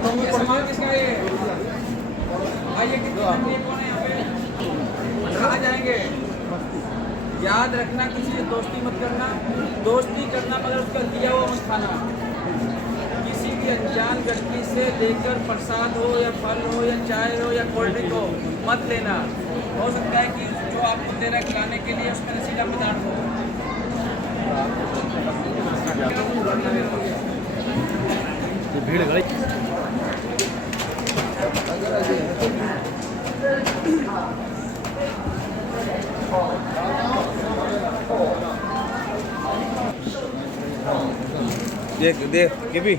ये सामान किसका है? आइए कितने घंटे कौन है यहाँ पे? कहाँ जाएंगे? याद रखना, किसी से दोस्ती मत करना, दोस्ती करना मगर उसका दिया हुआ मत खाना। किसी भी अनजान व्यक्ति से लेकर प्रसाद हो या फल हो या चाय हो या कोल्ड ड्रिंक हो मत लेना। हो सकता है कि जो आपको दे रहा है खिलाने के लिए उसमें नशीला पदार्थ हो। भीड़ गई। देख देख के भी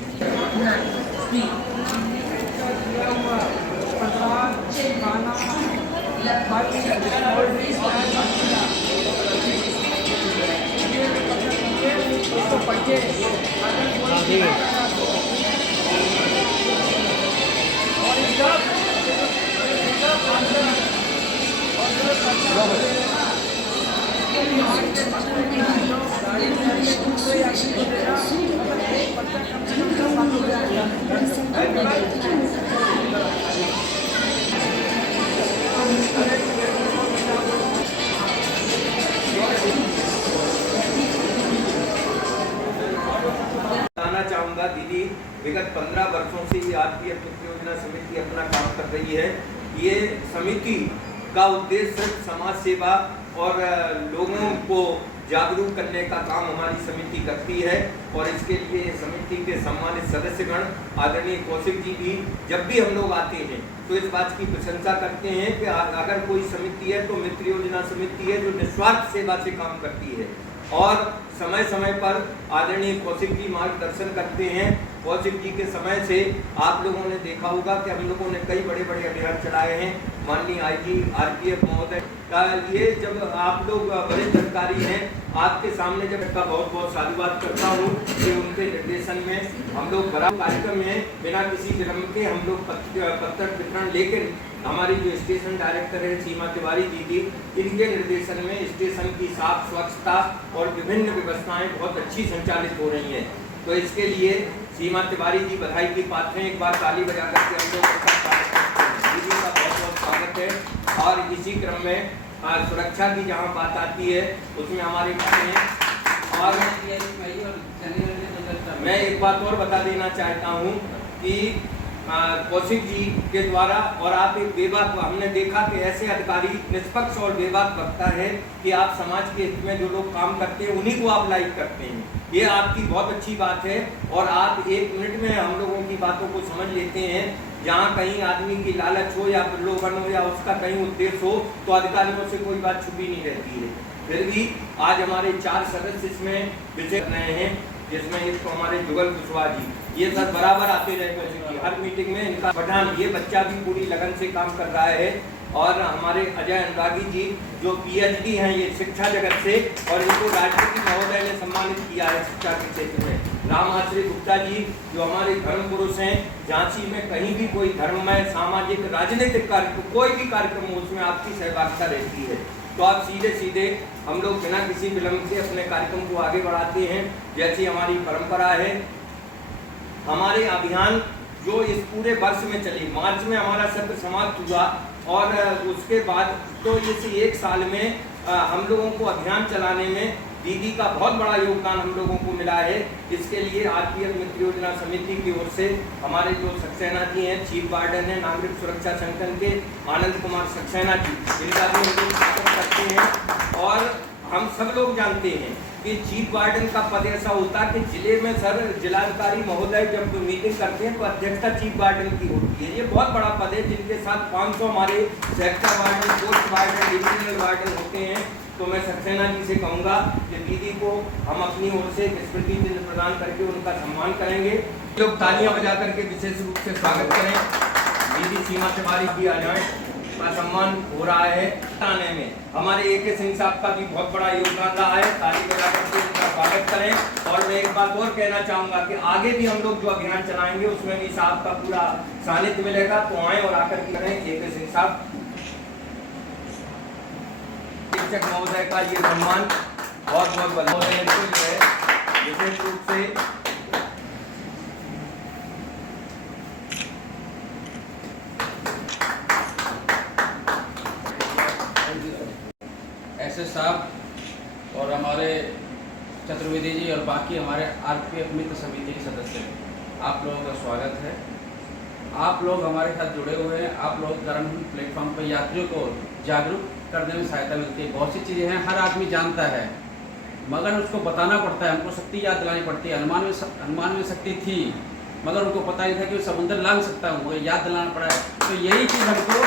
बताना चाहूँगा दीदी, विगत 15 वर्षों से ये आरपीएफ मित्र योजना समिति अपना काम कर रही है। ये समिति का उद्देश्य सिर्फ समाज सेवा और लोगों को जागरूक करने का काम हमारी समिति करती है। और इसके लिए समिति के सम्मानित सदस्यगण आदरणीय कौशिक जी भी जब भी हम लोग आते हैं तो इस बात की प्रशंसा करते हैं कि अगर कोई समिति है तो मित्र योजना समिति है जो निस्वार्थ सेवा से काम करती है। और समय समय पर आदरणीय कौशिक जी मार्गदर्शन करते हैं। कौशिक जी के समय से आप लोगों ने देखा होगा कि हम लोगों ने कई बड़े बड़े अभियान चलाए हैं। माननीय आईजी आरपीएफ महोदय का ये जब आप लोग बड़े अधिकारी हैं, आपके सामने जब इनका बहुत बहुत साधुवाद करता हूँ कि उनके निर्देशन में हम लोग बड़ा कार्यक्रम है बिना किसी विलंब के हम लोग पत्र वितरण लेकर हमारी जो स्टेशन डायरेक्टर है सीमा तिवारी दीदी, इनके निर्देशन में स्टेशन की साफ स्वच्छता और विभिन्न व्यवस्थाएं बहुत अच्छी संचालित हो रही हैं। तो इसके लिए सीमा तिवारी जी बधाई की पात्र हैं। एक बार ताली बजा करके हम लोग दीदी का बहुत बहुत स्वागत है। और इसी क्रम में सुरक्षा की जहाँ बात आती है उसमें हमारे भाई हैं। और मैं एक बात और बता देना चाहता हूँ कि कौशिक जी के द्वारा और आप एक बेबाक, हमने देखा कि ऐसे अधिकारी निष्पक्ष और बेबाक वक्ता है कि आप समाज के हित में जो लोग काम करते हैं उन्हीं को आप लाइक करते हैं। ये आपकी बहुत अच्छी बात है और आप 1 मिनट में हम लोगों की बातों को समझ लेते हैं। जहाँ कहीं आदमी की लालच हो या प्रलोभन हो या उसका कहीं उद्देश्य हो तो अधिकारियों से कोई बात छुपी नहीं रहती है। फिर भी आज हमारे 4 सदस्य इसमें विजय कर रहे हैं, जिसमें एक तो हमारे जुगल कुशवाहा जी, ये सर बराबर आते रहे हर मीटिंग में। इनका पठान ये बच्चा भी पूरी लगन से काम कर रहा है। और हमारे अजय अनुरागी जी जो पीएचडी हैं ये शिक्षा जगत से, और इनको राष्ट्रपति महोदय ने सम्मानित किया है शिक्षा के क्षेत्र में। रामाश्री गुप्ता जी जो हमारे धर्म पुरुष हैं, झांसी में कहीं भी कोई धर्ममय सामाजिक राजनीतिक कार्यक्रम कोई भी कार्यक्रम हो उसमें आपकी सहभागिता रहती है। तो आप सीधे सीधे हम लोग बिना किसी विलंब के अपने कार्यक्रम को आगे बढ़ाते हैं जैसी हमारी परंपरा है। हमारे अभियान जो इस पूरे वर्ष में चली, मार्च में हमारा सत्र समाप्त हुआ और उसके बाद तो इस 1 साल में हम लोगों को अभियान चलाने में दीदी का बहुत बड़ा योगदान हम लोगों को मिला है। इसके लिए आरपीएफ मित्र योजना समिति की ओर से हमारे जो सक्सेना जी हैं, चीफ वार्डन हैं नागरिक सुरक्षा संगठन के आनंद कुमार सक्सेना जी, इनका भी हम लोग स्वागत करते हैं। और हम सब लोग जानते हैं कि चीफ वार्डन का पद ऐसा होता है कि जिले में सर जिलाधिकारी महोदय जब मीटिंग करते हैं तो अध्यक्षता चीफ वार्डन की होती है। ये बहुत बड़ा पद है जिनके साथ 500 हमारे sector warden, post warden, divisional warden होते हैं। तो मैं सक्सेना जी से कहूँगा कि दीदी को हम अपनी ओर से स्मृति चिन्ह प्रदान करके उनका सम्मान करेंगे। लोग तालियां बजा करके विशेष रूप से स्वागत करें। दीदी सीमा तिवारी जी आ जाएं, का सम्मान हो रहा है। आने में हमारे AK सिंह साहब का भी बहुत बड़ा योगदान रहा है, ताली बजा करके उनका स्वागत करें। और मैं एक बात और कहना चाहूँगा कि आगे भी हम लोग जो अभियान चलाएंगे उसमें भी साहब का पूरा सानिध्य मिलेगा, तो आए और आकर के करें। AK सिंह साहब शिक्षक महोदय का ये सम्मान बहुत बहुत बधाई है। विशेष रूप से वाले चतुर्वेदी जी और बाकी हमारे आरपीएफ मित्र समिति के सदस्य, आप लोगों का स्वागत है। आप लोग हमारे साथ जुड़े हुए हैं। आप लोग गरम प्लेटफॉर्म पर यात्रियों को जागरूक करने में सहायता मिलती है। बहुत सी चीज़ें हैं, हर आदमी जानता है, मगर उसको बताना पड़ता है। हमको शक्ति याद दिलानी पड़ती है। हनुमान में शक्ति थी, मगर उनको पता नहीं था कि वो समुद्र लांघ सकता हूँ, वो याद दिलाना पड़ा है। तो यही चीज़ हमको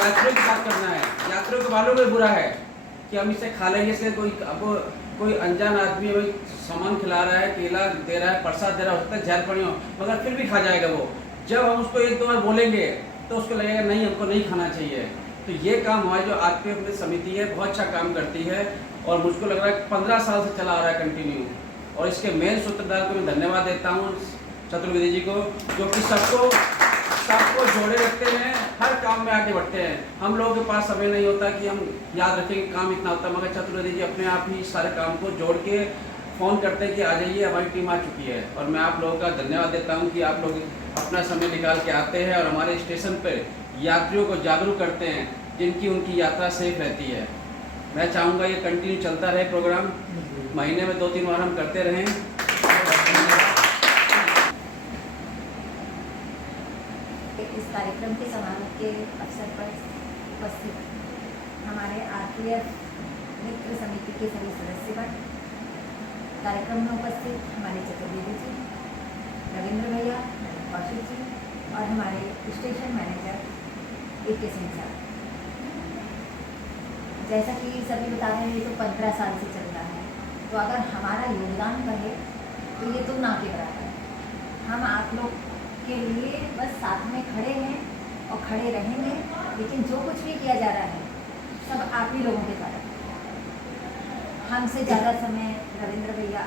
यात्रियों के साथ करना है। यात्रियों को मालूम है बुरा है कि हम इसे खा लेंगे, इससे कोई अनजान आदमी हमें सामान खिला रहा है, केला दे रहा है, प्रसाद दे रहा है, हो सकता है जहर पड़ी हो, मगर फिर भी खा जाएगा वो। जब हम उसको एक दो बार बोलेंगे तो उसको लगेगा नहीं, हमको नहीं खाना चाहिए। तो ये काम हमारी जो आरपीएफ में समिति है बहुत अच्छा काम करती है, और मुझको लग रहा है 15 साल से चला आ रहा है कंटिन्यू। और इसके मेन सूत्रधार को मैं धन्यवाद देता हूँ चतुर्वेदी जी को, जो कि सबको जोड़े रखते हैं, हर काम में आगे बढ़ते हैं। हम लोगों के पास समय नहीं होता कि हम याद रखेंगे, काम इतना होता है, मगर चतुर्वेदी जी अपने आप ही सारे काम को जोड़ के फ़ोन करते हैं कि आ जाइए, हमारी टीम आ चुकी है। और मैं आप लोगों का धन्यवाद देता हूं कि आप लोग अपना समय निकाल के आते हैं और हमारे स्टेशन पर यात्रियों को जागरूक करते हैं, जिनकी उनकी यात्रा सेफ रहती है। मैं चाहूँगा ये कंटिन्यू चलता रहे प्रोग्राम, महीने में 2-3 बार हम करते रहें। इस कार्यक्रम के समारोह के अवसर पर उपस्थित हमारे आरपीएफ मित्र समिति के सभी सदस्यगण, कार्यक्रम में उपस्थित हमारे चतुर्वेदी जी, रविंद्र भैया, कौशिक जी और हमारे स्टेशन मैनेजर ए.के. सिंह साहब। जैसा कि सभी बता रहे हैं, ये तो 15 साल से चल रहा है, तो अगर हमारा योगदान कहे तो ये तो ना के बराबर है। हम आप लोग के लिए बस साथ में खड़े हैं और खड़े रहेंगे, लेकिन जो कुछ भी किया जा रहा है सब आप ही लोगों के कारण। हमसे ज़्यादा समय रविंद्र भैया,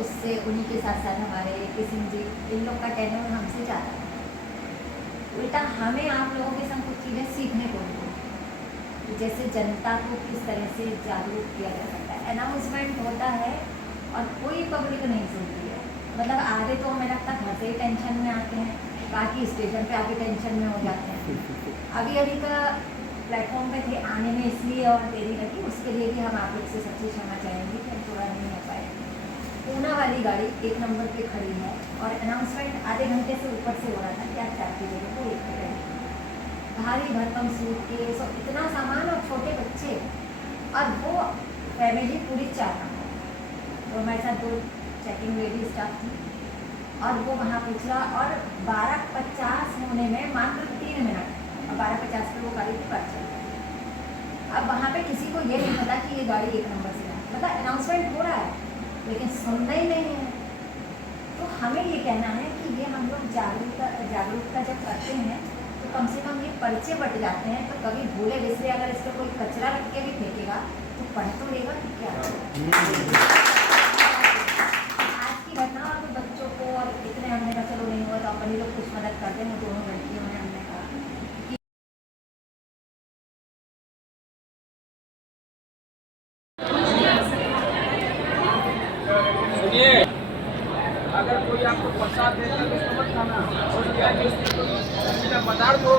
उससे उन्हीं के साथ साथ हमारे ए.के. सिंह जी, इन लोग का टेन्योर हमसे ज़्यादा है। उल्टा हमें आप लोगों के संग कुछ चीज़ें सीखने को मिली, जैसे जनता को किस तरह से जागरूक किया जा सकता है। अनाउंसमेंट होता है और कोई पब्लिक नहीं सुनती है, मतलब आधे तो हमें लगता है घर से ही टेंशन में आते हैं, बाकी स्टेशन पे आके टेंशन में हो जाते हैं। अभी का प्लेटफॉर्म पे थे, आने में इसलिए और देरी लगी, उसके लिए भी हम आप लोग से सच्ची क्षमा चाहेंगे कि हम थोड़ा नहीं हो पाए। पूना वाली गाड़ी 1 नंबर पे खड़ी है और अनाउंसमेंट आधे घंटे से ऊपर से हो रहा था कि आप 4 की जगह को 1 पे रहें। भारी भरकम सूटकेस और इतना सामान और छोटे बच्चे, और वो फैमिली पूरी 4 नंबर। तो हमारे साथ 2 चेकिंग लेडी स्टाफ थी और वो वहाँ पिछला, और 12:50 होने में मात्र 3 मिनट, और 12:50 पे वो गाड़ी पर चल गई। अब वहाँ पे किसी को ये नहीं पता कि ये गाड़ी 1 नंबर से है, मतलब अनाउंसमेंट हो रहा है लेकिन सुनना ही नहीं है। तो हमें ये कहना है कि ये हम लोग जागरूकता जब करते हैं तो कम से कम ये पर्चे बट जाते हैं, तो कभी भूले बिसरे अगर इस पर कोई कचरा रख के भी फेंकेगा तो पढ़ तो लेगा कि क्या। आज की घटना और बच्चों को, और इतने हमने कहा चलो नहीं हुआ तो अपन ही लोग कुछ मदद करते हैं। दोनों लड़कियों ने हमने कहा सुनिए, अगर कोई आपको प्रसाद देता है तो उसको मत खाना, और क्या है कि उसकी पदार्थ हो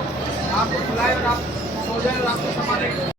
आपको खिलाए और आप सो जाए और आपको सामान